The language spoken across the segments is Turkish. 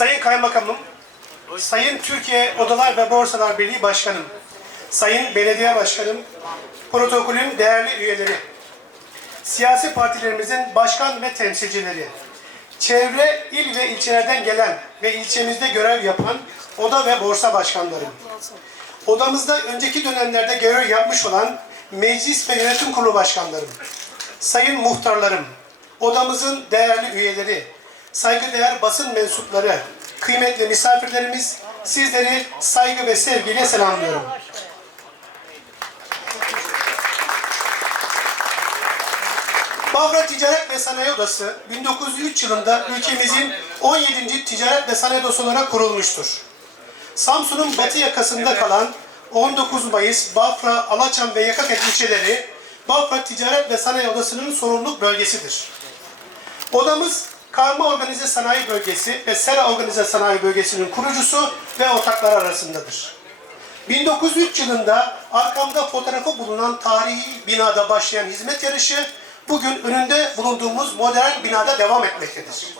Sayın Kaymakamım, Sayın Türkiye Odalar ve Borsalar Birliği Başkanım, Sayın Belediye Başkanım, protokolün değerli üyeleri, siyasi partilerimizin başkan ve temsilcileri, çevre il ve ilçelerden gelen ve ilçemizde görev yapan oda ve borsa başkanlarım, odamızda önceki dönemlerde görev yapmış olan meclis ve yönetim kurulu başkanlarım, sayın muhtarlarım, odamızın değerli üyeleri, saygıdeğer basın mensupları, kıymetli misafirlerimiz, sizleri saygı ve sevgiyle selamlıyorum. Bafra Ticaret ve Sanayi Odası 1903 yılında ülkemizin 17. Ticaret ve Sanayi Odası olarak kurulmuştur. Samsun'un batı yakasında kalan 19 Mayıs, Bafra, Alaçam ve Yakaket ilçeleri Bafra Ticaret ve Sanayi Odası'nın sorumluluk bölgesidir. Odamız Karma Organize Sanayi Bölgesi ve Sera Organize Sanayi Bölgesi'nin kurucusu ve ortakları arasındadır. 1903 yılında arkamda fotoğrafı bulunan tarihi binada başlayan hizmet yarışı bugün önünde bulunduğumuz modern binada devam etmektedir.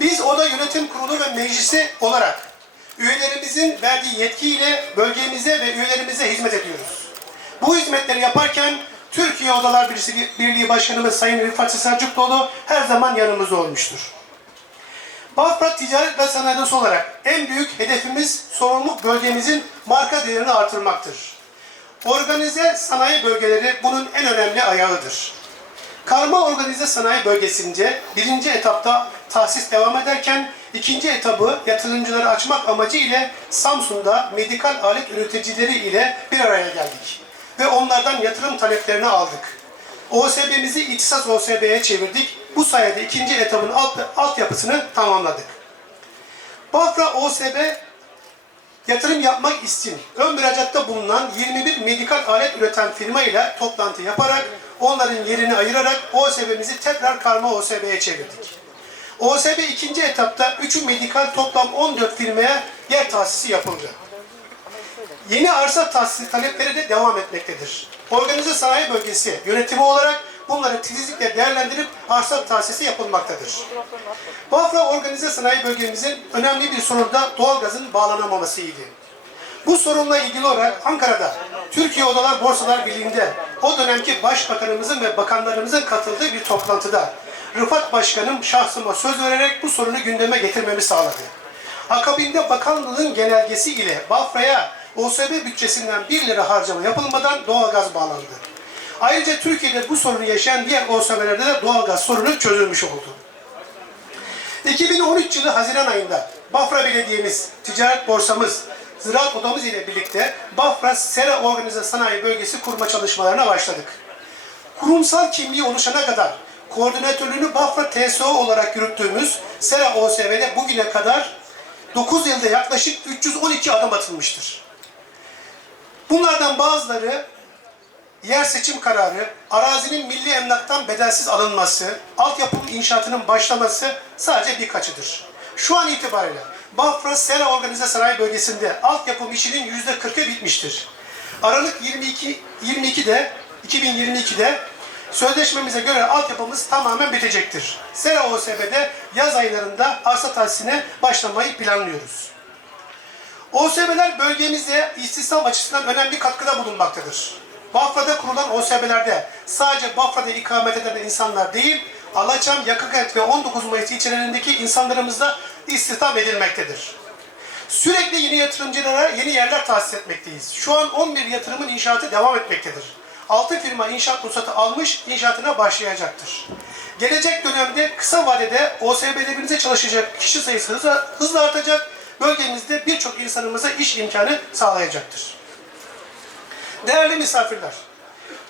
Biz Oda Yönetim Kurulu ve Meclisi olarak üyelerimizin verdiği yetkiyle bölgemize ve üyelerimize hizmet ediyoruz. Bu hizmetleri yaparken Türkiye Odalar Birliği, Başkanımız Sayın Rıfat Sesarcıklıoğlu her zaman yanımızda olmuştur. Bafra Ticaret ve Sanayi Odası olarak en büyük hedefimiz sorumluluk bölgemizin marka değerini artırmaktır. Organize sanayi bölgeleri bunun en önemli ayağıdır. Karma Organize Sanayi Bölgesi'nce birinci etapta tahsis devam ederken ikinci etabı yatırımcıları açmak amacı ile Samsun'da medikal alet üreticileri ile bir araya geldik. Ve onlardan yatırım taleplerini aldık. OSB'mizi İhtisas OSB'ye çevirdik. Bu sayede ikinci etabın alt, altyapısını tamamladık. Bafra OSB yatırım yapmak için ön müracaatta bulunan 21 medikal alet üreten firma ile toplantı yaparak onların yerini ayırarak OSB'mizi tekrar karma OSB'ye çevirdik. OSB ikinci etapta 3'ü medikal toplam 14 firmaya yer tahsisi yapıldı. Yeni arsa tahsisi talepleri de devam etmektedir. Organize sanayi bölgesi yönetimi olarak bunları titizlikle değerlendirip arsa tahsisi yapılmaktadır. Bafra organize sanayi bölgemizin önemli bir sorunu da doğalgazın bağlanamamasıydı. Bu sorunla ilgili olarak Ankara'da Türkiye Odalar Borsalar Birliği'nde o dönemki başbakanımızın ve bakanlarımızın katıldığı bir toplantıda Rıfat Başkanım şahsıma söz vererek bu sorunu gündeme getirmemi sağladı. Akabinde bakanlığın genelgesi ile Bafra'ya OSB bütçesinden 1 lira harcama yapılmadan doğalgaz bağlandı. Ayrıca Türkiye'de bu sorunu yaşayan diğer OSB'lerde de doğalgaz sorunu çözülmüş oldu. 2013 yılı Haziran ayında Bafra Belediye'miz, ticaret borsamız, ziraat odamız ile birlikte Bafra Sera Organize Sanayi Bölgesi kurma çalışmalarına başladık. Kurumsal kimliği oluşana kadar koordinatörlüğünü Bafra TSO olarak yürüttüğümüz Sera OSB'de bugüne kadar 9 yılda yaklaşık 312 adım atılmıştır. Bunlardan bazıları yer seçim kararı, arazinin milli emlaktan bedelsiz alınması, altyapının inşaatının başlaması sadece birkaçıdır. Şu an itibariyle Bafra Sera Organize Sanayi Bölgesi'nde altyapım işinin yüzde 40'ı bitmiştir. Aralık 22 22'de 2022'de sözleşmemize göre altyapımız tamamen bitecektir. Sera OSB'de yaz aylarında arsa tahsisine başlamayı planlıyoruz. OSB'ler bölgemize istihdam açısından önemli katkıda bulunmaktadır. Bafra'da kurulan OSB'lerde sadece Bafra'da ikamet eden insanlar değil, Alaçam, Yakıkent ve 19 Mayıs ilçelerindeki insanlarımız da istihdam edilmektedir. Sürekli yeni yatırımcılara yeni yerler tahsis etmekteyiz. Şu an 11 yatırımın inşaatı devam etmektedir. 6 firma inşaat ruhsatı almış, inşaatına başlayacaktır. Gelecek dönemde kısa vadede OSB'lerimize çalışacak kişi sayısı hızla, hızla artacak, bölgemizde birçok insanımıza iş imkanı sağlayacaktır. Değerli misafirler,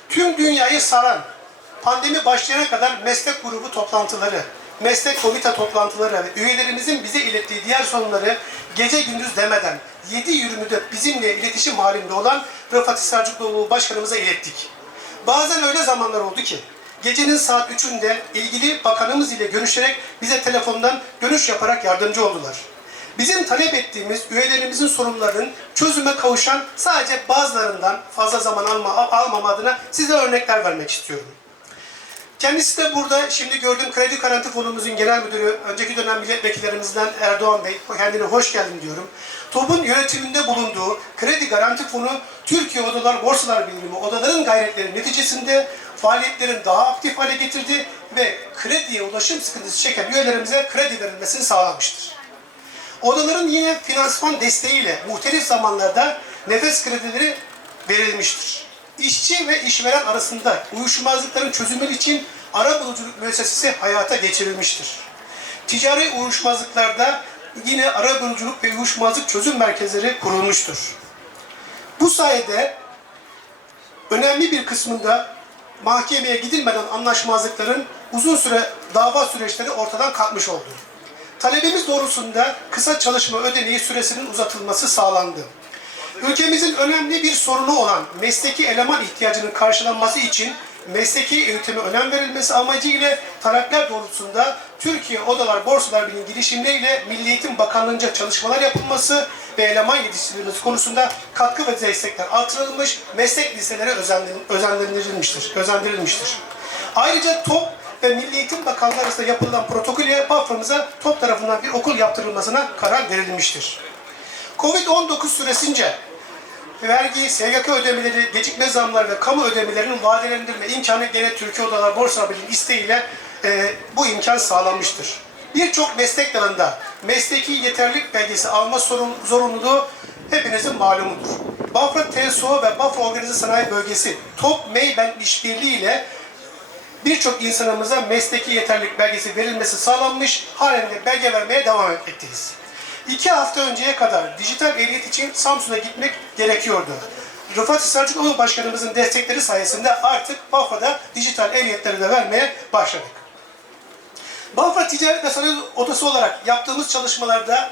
tüm dünyayı saran, pandemi başlayana kadar meslek grubu toplantıları, meslek komite toplantıları ve üyelerimizin bize ilettiği diğer sorunları gece gündüz demeden 7-24 bizimle iletişim halinde olan Rıfat Sarcıklıoğlu Başkanımıza ilettik. Bazen öyle zamanlar oldu ki gecenin saat 3'ünde ilgili bakanımız ile görüşerek bize telefondan dönüş yaparak yardımcı oldular. Bizim talep ettiğimiz üyelerimizin sorunlarının çözüme kavuşan sadece bazılarından fazla zaman alma, almama adına size örnekler vermek istiyorum. Kendisi de burada şimdi gördüğüm Kredi Garanti Fonumuzun genel müdürü, önceki dönem milletvekillerimizden Erdoğan Bey, kendine hoş geldin diyorum. TOB'un yönetiminde bulunduğu Kredi Garanti Fonu, Türkiye Odalar Borsalar Birliği odaların gayretleri neticesinde faaliyetlerin daha aktif hale getirdi ve krediye ulaşım sıkıntısı çeken üyelerimize kredi verilmesini sağlamıştır. Odaların yine finansman desteğiyle muhtelif zamanlarda nefes kredileri verilmiştir. İşçi ve işveren arasında uyuşmazlıkların çözümü için ara buluculuk müessesesi hayata geçirilmiştir. Ticari uyuşmazlıklarda yine ara buluculuk ve uyuşmazlık çözüm merkezleri kurulmuştur. Bu sayede önemli bir kısmında mahkemeye gidilmeden anlaşmazlıkların uzun süre dava süreçleri ortadan kalkmış oldu. Talebimiz doğrusunda kısa çalışma ödeneği süresinin uzatılması sağlandı. Ülkemizin önemli bir sorunu olan mesleki eleman ihtiyacının karşılanması için mesleki eğitime önem verilmesi amacıyla talepler doğrultusunda Türkiye Odalar Borsalar Birliği girişimleriyle Milli Eğitim Bakanlığı'nca çalışmalar yapılması ve eleman yetiştirilmesi konusunda katkı ve destekler artırılmış, meslek liseleri özenlen- özenlendirilmiştir. özendirilmiştir. Ayrıca TOP ve Milli Eğitim Bakanlığı arasında yapılan protokolü Bafra'mıza TOP tarafından bir okul yaptırılmasına karar verilmiştir. Covid-19 süresince vergi, SGK ödemeleri, gecikme zamları ve kamu ödemelerinin vadelendirme imkanı gene Türkiye Odalar Borsa Birliği isteğiyle e, bu imkan sağlanmıştır. Birçok meslek dalında mesleki yeterlilik belgesi alma sorun, zorunluluğu hepinizin malumudur. Bafra TSO ve Bafra Organize Sanayi Bölgesi TOP Meyben işbirliği ile birçok insanımıza mesleki yeterlilik belgesi verilmesi sağlanmış, halen de belge vermeye devam etmekteyiz. İki hafta önceye kadar dijital ehliyet için Samsun'a gitmek gerekiyordu. Rıfat Selçukoğlu Başkanımızın destekleri sayesinde artık Bafra'da dijital ehliyetleri de vermeye başladık. Bafra Ticaret ve Sanayi Odası olarak yaptığımız çalışmalarda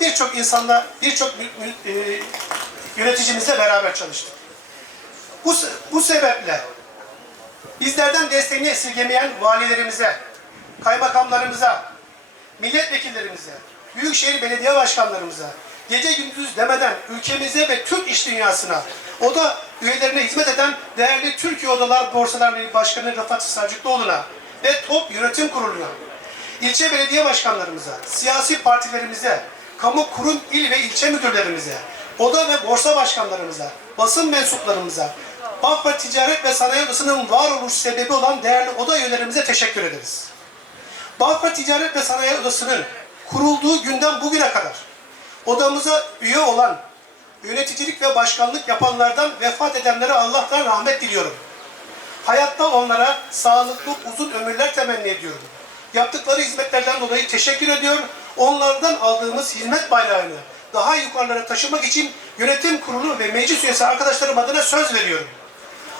birçok insanla, birçok e, yöneticimizle beraber çalıştık. Bu, bu sebeple bizlerden desteğini esirgemeyen valilerimize, kaymakamlarımıza, milletvekillerimize, büyükşehir belediye başkanlarımıza, gece gündüz demeden ülkemize ve Türk iş dünyasına, oda üyelerine hizmet eden değerli Türkiye Odalar Borsalar Birliği Başkanı Rıfat Sarcıklıoğlu'na ve TOP Yönetim Kurulu'na, ilçe belediye başkanlarımıza, siyasi partilerimize, kamu kurum il ve ilçe müdürlerimize, oda ve borsa başkanlarımıza, basın mensuplarımıza, Bafra Ticaret ve Sanayi Odası'nın varoluş sebebi olan değerli oda üyelerimize teşekkür ederiz. Bafra Ticaret ve Sanayi Odası'nın kurulduğu günden bugüne kadar odamıza üye olan, yöneticilik ve başkanlık yapanlardan vefat edenlere Allah'tan rahmet diliyorum. Hayatta onlara sağlıklı uzun ömürler temenni ediyorum. Yaptıkları hizmetlerden dolayı teşekkür ediyorum. Onlardan aldığımız hizmet bayrağını daha yukarılara taşımak için yönetim kurulu ve meclis üyesi arkadaşlarım adına söz veriyorum.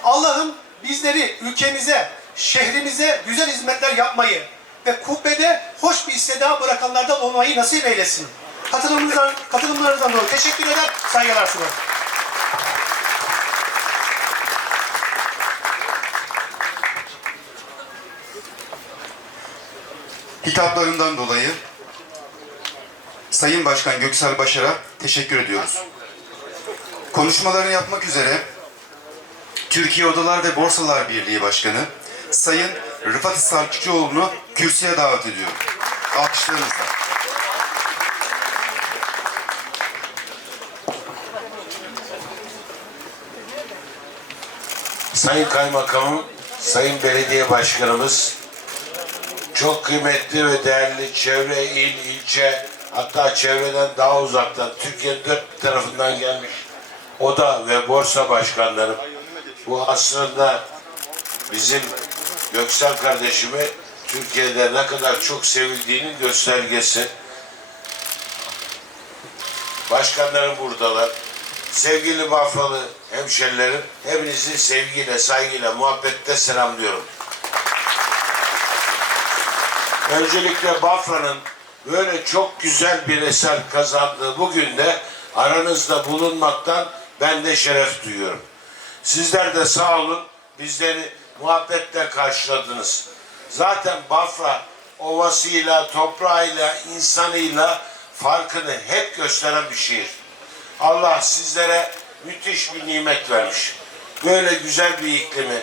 Allah'ım bizleri ülkemize, şehrimize güzel hizmetler yapmayı ve kubbede hoş bir isteda bırakanlardan olmayı nasip eylesin. Katılımlarınızdan, katılımlarınızdan dolayı teşekkür eder, saygılar sunarım. Hitaplarından dolayı Sayın Başkan Göksel Başar'a teşekkür ediyoruz. Konuşmalarını yapmak üzere Türkiye Odalar ve Borsalar Birliği Başkanı Sayın Rıfat Sarkıcıoğlu'nu kürsüye davet ediyorum. Alkışlarınızla. Sayın Kaymakamım, Sayın Belediye Başkanımız, çok kıymetli ve değerli çevre, il, ilçe, hatta çevreden daha uzaktan, Türkiye'nin dört tarafından gelmiş oda ve borsa başkanlarım. Bu aslında bizim Göksel kardeşimi Türkiye'de ne kadar çok sevildiğinin göstergesi. Başkanlarım buradalar. Sevgili Bafralı hemşerilerim, hepinizi sevgiyle, saygıyla, muhabbette selamlıyorum. Öncelikle Bafra'nın böyle çok güzel bir eser kazandığı bugün de aranızda bulunmaktan ben de şeref duyuyorum. Sizler de sağ olun, bizleri muhabbetle karşıladınız. Zaten Bafra ovasıyla, toprağıyla, insanıyla farkını hep gösteren bir şehir. Allah sizlere müthiş bir nimet vermiş. Böyle güzel bir iklimi,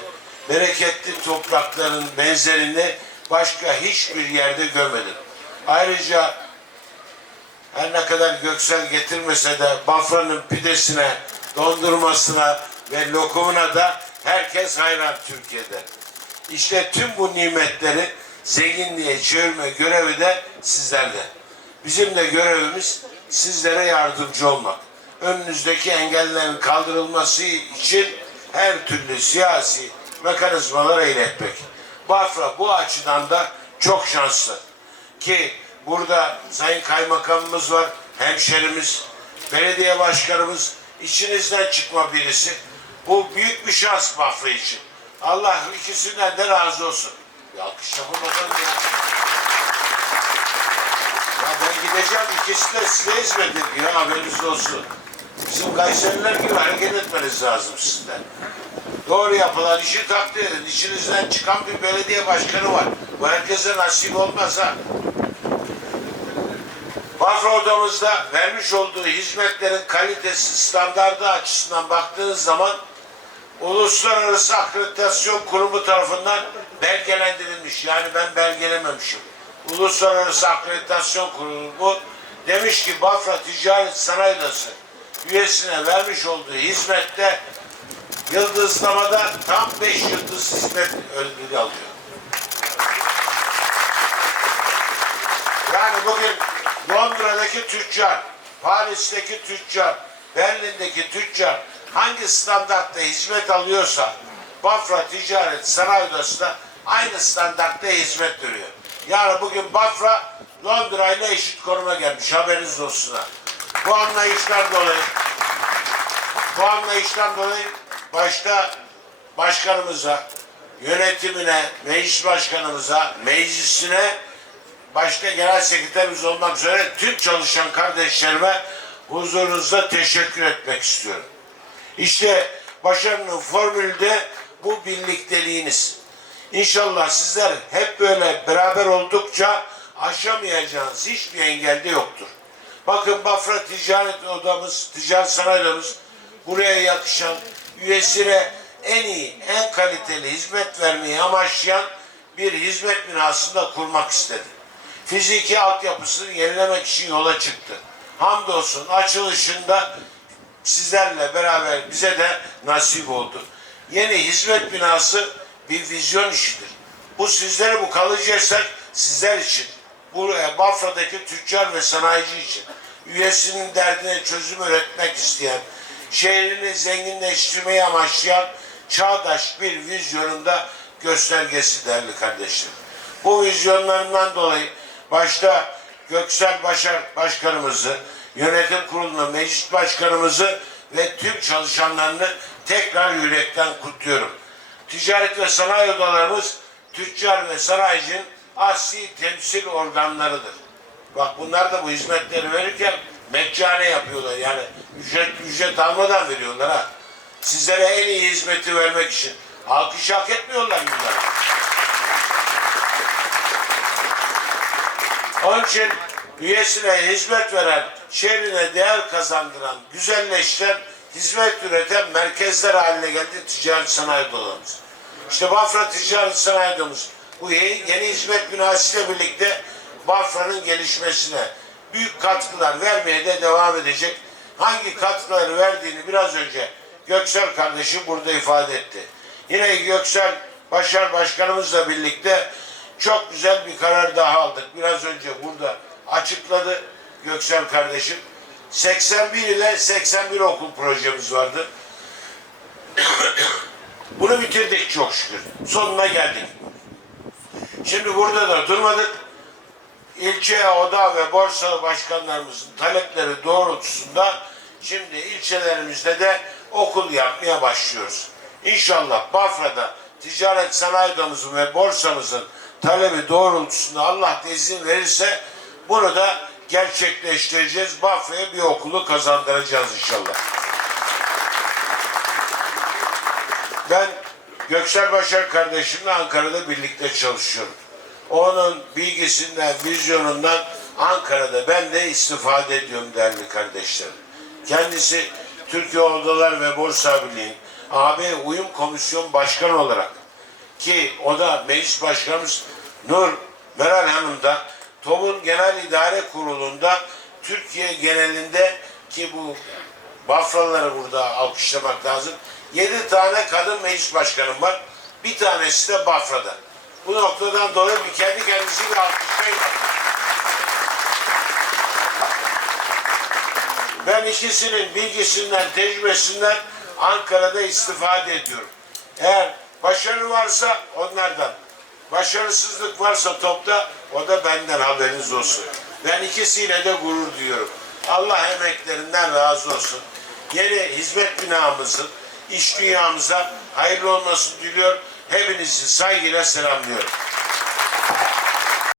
bereketli toprakların benzerini başka hiçbir yerde görmedim. Ayrıca her ne kadar Göksel getirmese de Bafra'nın pidesine, dondurmasına ve lokumuna da herkes hayran Türkiye'de. İşte tüm bu nimetleri zenginliğe çevirme görevi de sizlerde. Bizim de görevimiz sizlere yardımcı olmak. Önünüzdeki engellerin kaldırılması için her türlü siyasi mekanizmalara iletmek. Bafra bu açıdan da çok şanslı. Ki burada Sayın Kaymakamımız var, hemşerimiz, belediye başkanımız, içinizden çıkma birisi. Bu büyük bir şans Bafra için. Allah ikisinden de razı olsun. Bir alkış yapın ya. Ya ben gideceğim ikisi de size hizmet ediyor haberiniz olsun. Bizim Kayseriler gibi hareket etmeniz lazım sizden. Doğru yapılan işi takdir edin. İçinizden çıkan bir belediye başkanı var. Bu herkese nasip olmaz ha. Bafra odamızda vermiş olduğu hizmetlerin kalitesi standardı açısından baktığınız zaman Uluslararası Akreditasyon Kurumu tarafından belgelendirilmiş. Yani ben belgelememişim. Uluslararası Akreditasyon Kurumu demiş ki Bafra Ticaret Sanayi Odası üyesine vermiş olduğu hizmette yıldızlamada tam 5 yıldız hizmet ödülü alıyor. Yani bugün Londra'daki tüccar, Paris'teki tüccar, Berlin'deki tüccar hangi standartta hizmet alıyorsa Bafra Ticaret Sanayi Odası da aynı standartta hizmet veriyor. Yani bugün Bafra Londra ile eşit konuma gelmiş. Haberiniz olsun ha. Bu anlayışlar dolayı bu anlayıştan dolayı başta başkanımıza, yönetimine, meclis başkanımıza, meclisine, başta genel sekreterimiz olmak üzere tüm çalışan kardeşlerime huzurunuzda teşekkür etmek istiyorum. İşte başarının formülü de bu birlikteliğiniz. İnşallah sizler hep böyle beraber oldukça aşamayacağınız hiçbir engelde yoktur. Bakın Bafra Ticaret Odamız, Ticaret Sanayi Odamız buraya yakışan, üyesine en iyi, en kaliteli hizmet vermeyi amaçlayan bir hizmet binasında kurmak istedi. Fiziki altyapısını yenilemek için yola çıktı. Hamdolsun açılışında sizlerle beraber bize de nasip oldu. Yeni hizmet binası bir vizyon işidir. Bu sizlere bu kalıcı eser sizler için. Buraya Bafra'daki tüccar ve sanayici için. Üyesinin derdine çözüm üretmek isteyen, şehrini zenginleştirmeyi amaçlayan çağdaş bir vizyonunda göstergesi değerli kardeşlerim. Bu vizyonlarından dolayı başta Göksel Başar Başkanımızı, yönetim kurulunu, meclis başkanımızı ve tüm çalışanlarını tekrar yürekten kutluyorum. Ticaret ve sanayi odalarımız tüccar ve sanayicinin asli temsil organlarıdır. Bak bunlar da bu hizmetleri verirken meccane yapıyorlar. Yani ücret ücret almadan veriyorlar ha. Sizlere en iyi hizmeti vermek için. Alkış hak etmiyorlar bunlar. Onun için üyesine hizmet veren, şehrine değer kazandıran, güzelleştiren, hizmet üreten merkezler haline geldi ticaret sanayi odalarımız. İşte Bafra Ticaret Sanayi Odamız bu yeni hizmet binasıyla birlikte Bafra'nın gelişmesine büyük katkılar vermeye de devam edecek. Hangi katkıları verdiğini biraz önce Göksel kardeşim burada ifade etti. Yine Göksel Başar Başkanımızla birlikte çok güzel bir karar daha aldık. Biraz önce burada açıkladı Göksel kardeşim. 81 ile 81 okul projemiz vardı. Bunu bitirdik çok şükür. Sonuna geldik. Şimdi burada da durmadık. İlçe, oda ve borsa başkanlarımızın talepleri doğrultusunda şimdi ilçelerimizde de okul yapmaya başlıyoruz. İnşallah Bafra'da ticaret sanayi ve borsamızın talebi doğrultusunda Allah izin verirse bunu da gerçekleştireceğiz. Bafra'ya bir okulu kazandıracağız inşallah. Ben Göksel Başar kardeşimle Ankara'da birlikte çalışıyorum. Onun bilgisinden, vizyonundan Ankara'da ben de istifade ediyorum değerli kardeşlerim. Kendisi Türkiye Odalar ve Borsa Birliği AB Uyum Komisyon Başkanı olarak ki o da meclis başkanımız Nur Meral Hanım da TOB'un genel idare kurulunda Türkiye genelinde ki bu Bafralıları burada alkışlamak lazım. Yedi tane kadın meclis başkanım var. Bir tanesi de Bafra'da. Bu noktadan dolayı bir kendi kendinizi bir alkışlayın. Ben ikisinin bilgisinden, tecrübesinden Ankara'da istifade ediyorum. Eğer başarı varsa onlardan, başarısızlık varsa topta o da benden haberiniz olsun. Ben ikisiyle de gurur duyuyorum. Allah emeklerinden razı olsun. Yeni hizmet binamızın, iş dünyamıza hayırlı olmasını diliyor. Hepinizi saygıyla selamlıyorum.